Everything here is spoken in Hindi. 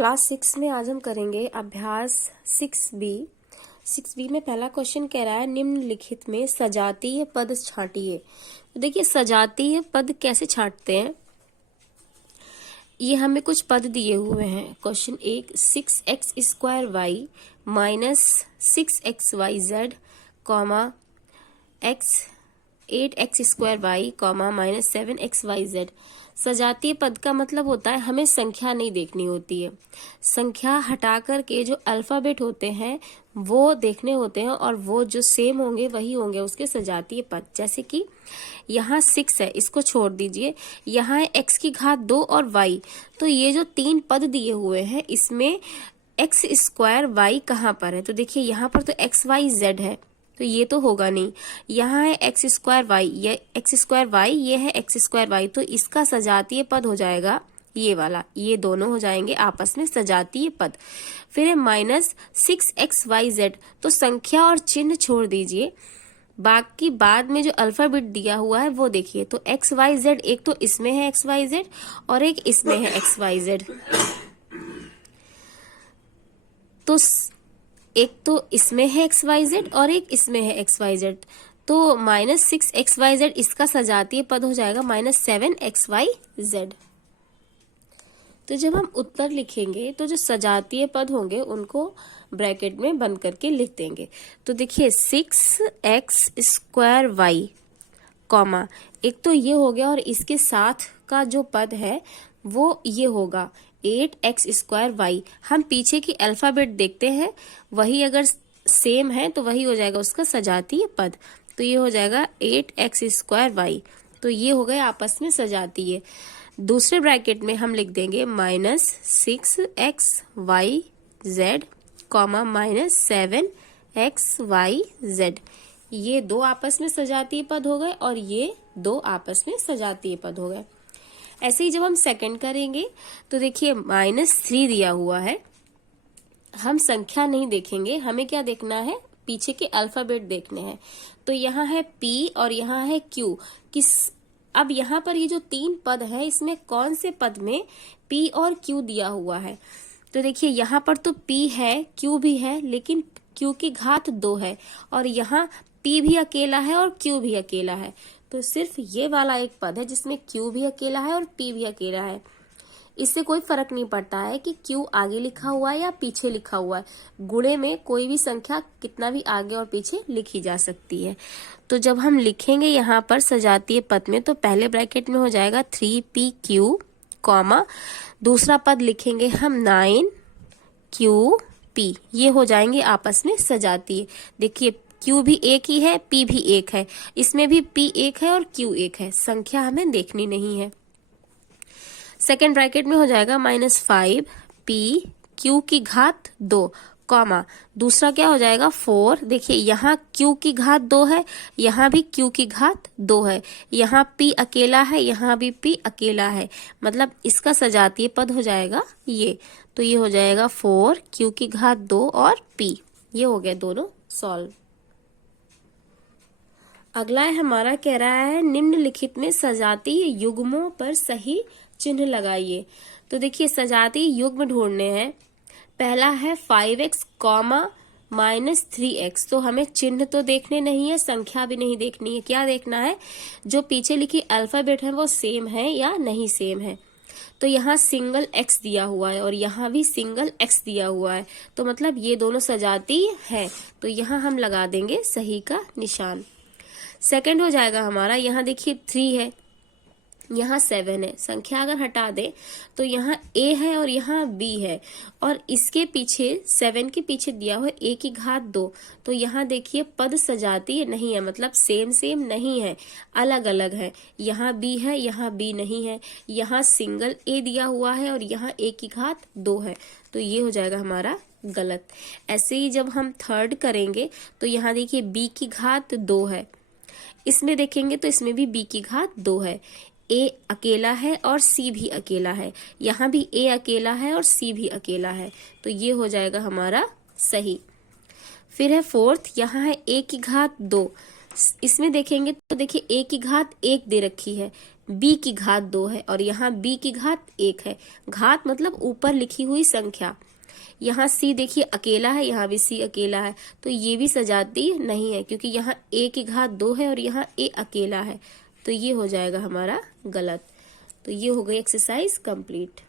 क्लास 6 में आज हम करेंगे अभ्यास 6B में पहला क्वेश्चन कह रहा है निम्नलिखित में सजातीय पद छांटिए। तो देखिए सजातीय पद कैसे छांटते हैं। ये हमें कुछ पद दिए हुए हैं। Question 1 6x² y minus 6xyz comma x 8x² y comma minus 7xyz। सजातीय पद का मतलब होता है हमें संख्या नहीं देखनी होती है, संख्या हटा करके जो अल्फाबेट होते हैं वो देखने होते हैं और वो जो सेम होंगे वही होंगे उसके सजातीय पद। जैसे कि यहाँ 6 है, इसको छोड़ दीजिए, यहाँ है x⁻² और y। तो ये जो तीन पद दिए हुए हैं इसमें x² y कहाँ पर है? तो देखिए यहाँ पर तो xyz है तो ये तो होगा नहीं। यहाँ है x² y, ये x² y, ये है x² y, तो इसका सजातीय पद हो जाएगा ये वाला। ये दोनों हो जाएंगे आपस में सजातीय पद। फिर है माइनस 6xyz, तो संख्या और चिन्ह छोड़ दीजिए, बाकी बाद में जो अल्फाबेट दिया हुआ है वो देखिए। तो xyz एक तो इसमें है xyz और एक इसमें है xyz, तो एक तो इसमें है xyz और एक इसमें है xyz, तो माइनस 6xyz इसका सजातीय पद हो जाएगा माइनस 7xyz। तो जब हम उत्तर लिखेंगे तो जो सजातीय पद होंगे उनको ब्रैकेट में बंद करके लिख देंगे। तो देखिए 6x² y कॉमा एक तो ये हो गया और इसके साथ का जो पद है वो ये होगा 8x² y। हम पीछे की अल्फाबेट देखते हैं, वही अगर सेम है तो वही हो जाएगा उसका सजातीय पद। तो ये हो जाएगा 8x² y, तो ये हो गए आपस में सजातीय। दूसरे ब्रैकेट में हम लिख देंगे minus 6xyz comma minus 7xyz। ये दो आपस में सजातीय पद हो गए और ये दो आपस में सजातीय पद हो गए। ऐसे ही जब हम सेकंड करेंगे तो देखिए -3 दिया हुआ है, हम संख्या नहीं देखेंगे, हमें क्या देखना है, पीछे के अल्फाबेट देखने हैं। तो यहाँ है P और यहाँ है Q। अब यहाँ पर ये जो तीन पद है इसमें कौन से पद में P और Q दिया हुआ है? तो देखिए यहाँ पर तो P है, Q भी है, लेकिन Q की घात 2 है और यहाँ P भी अकेला है और Q भी अकेला है। तो सिर्फ ये वाला एक पद है जिसमें Q भी अकेला है और P भी अकेला है। इससे कोई फर्क नहीं पड़ता है कि Q आगे लिखा हुआ है या पीछे लिखा हुआ है, गुणे में कोई भी संख्या कितना भी आगे और पीछे लिखी जा सकती है। तो जब हम लिखेंगे यहाँ पर सजातीय पद में तो पहले ब्रैकेट में हो जाएगा 3pq कॉमा दूसरा पद लिखेंगे हम 9qp। ये हो जाएंगे आपस में सजातीय। देखिए Q भी एक ही है, P भी एक है, इसमें भी P एक है और Q एक है, संख्या हमें देखनी नहीं है। सेकेंड ब्रैकेट में हो जाएगा -5pq⁻² कॉमा दूसरा क्या हो जाएगा 4। देखिए यहाँ Q की घात 2 है, यहाँ भी Q की घात 2 है, यहाँ P अकेला है, यहाँ भी P अकेला है, मतलब इसका सजातीय पद हो जाएगा ये। तो ये हो जाएगा 4q⁻² और P। ये हो गए दोनों सॉल्व। अगला है हमारा कह रहा है निम्नलिखित में सजातीय युग्मों पर सही चिन्ह लगाइए। तो देखिए सजातीय युग्म ढूंढने हैं। पहला है 5x कॉमा -3x, तो हमें चिन्ह तो देखने नहीं है, संख्या भी नहीं देखनी है। क्या देखना है, जो पीछे लिखी अल्फाबेट है वो सेम है या नहीं सेम है। तो यहाँ सिंगल x दिया हुआ है और यहाँ भी सिंगल x दिया हुआ है, तो मतलब ये दोनों सजातीय है। तो यहाँ हम लगा देंगे सही का निशान। सेकंड हो जाएगा हमारा, यहाँ देखिए 3 है, यहाँ 7 है, संख्या अगर हटा दे तो यहाँ a है और यहाँ b है और इसके पीछे 7 के पीछे दिया हुआ a⁻²। तो यहाँ देखिए पद सजातीय नहीं है, मतलब सेम नहीं है, अलग अलग है। यहाँ b है, यहाँ b नहीं है, यहाँ सिंगल a दिया हुआ है और यहाँ a⁻² है, तो ये हो जाएगा हमारा गलत। ऐसे ही जब हम थर्ड करेंगे तो यहाँ देखिए b⁻2 है, इसमें देखेंगे तो इसमें भी b⁻2 है, A अकेला है और C भी अकेला है, यहाँ भी A अकेला है और C भी अकेला है, तो ये हो जाएगा हमारा सही। फिर है फोर्थ, यहाँ है A⁻2, इसमें देखेंगे तो देखिए A⁻1 दे रखी है, b की घात 2 है और यहाँ b की घात 1 है। घात मतलब ऊपर लिखी हुई संख्या। यहाँ c देखिए अकेला है, यहाँ भी c अकेला है, तो ये भी सजातीय नहीं है क्योंकि यहाँ a की घात 2 है और यहाँ a अकेला है, तो ये हो जाएगा हमारा गलत। तो ये हो गई एक्सरसाइज कंप्लीट।